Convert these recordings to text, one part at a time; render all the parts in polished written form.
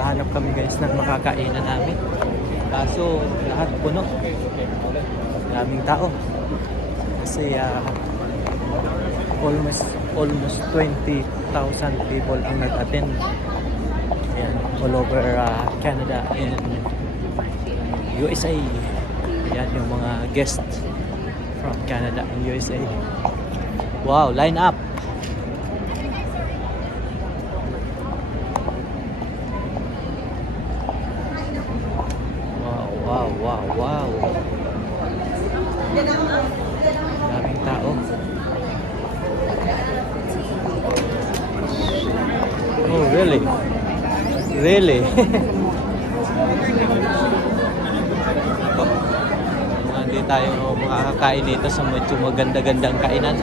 Hanap kami guys ng makakainan namin. Kaso lahat puno. Daming tao. Kasi almost 20,000 people ang nag-attend. Ayan, all over Canada and USA. Ayan yung mga guests from Canada and USA. Wow, line up. Wow. Daming tao. Oh, really? Really? Hindi tayo makakakain dito sa medyo maganda-gandang kainan.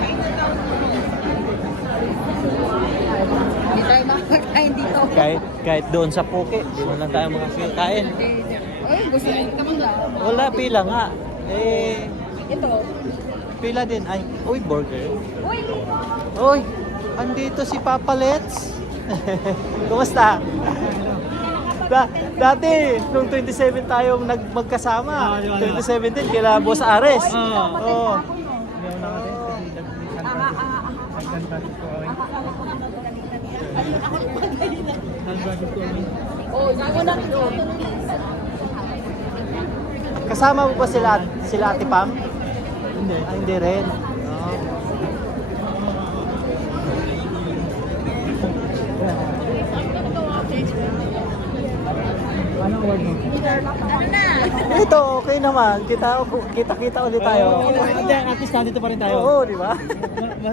Hindi tayo makakain dito. Kahit doon sa Poke, di mo lang tayo makakain. Ay, gusto mo pila. Wala, pila nga. Ito. Pila din. Ay, uy, burger. Uy! Uy, andito si Papa Let's. Kumusta? Dati, nung 27 tayong magkasama. 2017, kila Boss Ares. Oo. Kasama mo ba sila Ate Pam? Hindi. Hindi rin. Anong word mo? Ano na? Ito, okay naman. Kita ulit tayo. Hindi, at least nandito pa rin tayo. Oo, di ba?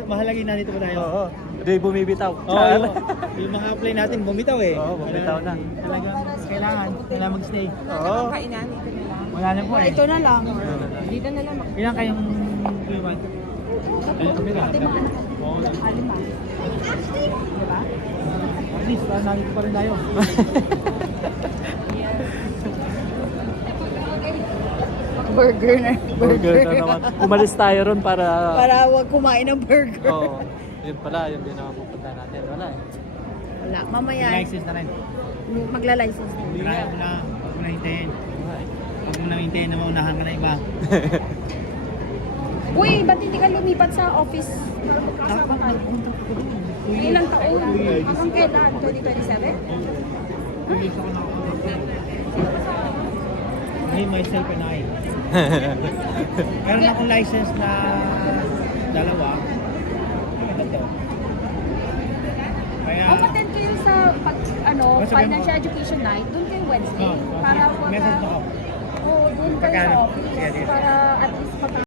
Mahalagin nandito pa tayo. Oo. Hindi bumibitaw. Oo, yung mga apply natin, bumitaw eh. Oo, bumitaw na. Talagang kailangan mag-stay. Oo. Kainan, ito na lang. Wala na po eh. Ito na lang. Dito na lang. Ilan kayong iwan? Oo. Diba? At least, nandito pa rin tayo. Burger na. Burger na naman. Umalis tayo ron para... Para wag kumain ng burger. Oo. Yun pala, yun din ang pupunta natin. Wala eh. Wala. Mamaya. License na rin. Magla-license na. Huwag mo na hintayin. Huwag mo na hintayin na maunahan ka na iba. Uy, ba't hindi ka lumipat sa office? Magkasama ka. Ilang taon? Hanggang kailan? 2027? Pulis ako na ako. Me, myself, and I. Meron akong license na dalawa. Ito to. Kaya... O, attend kayo sa financial education night. Doon kayo Wednesday. Para message mo ako. doon kayo sa Pagkano? office. Sige, sige. Para at least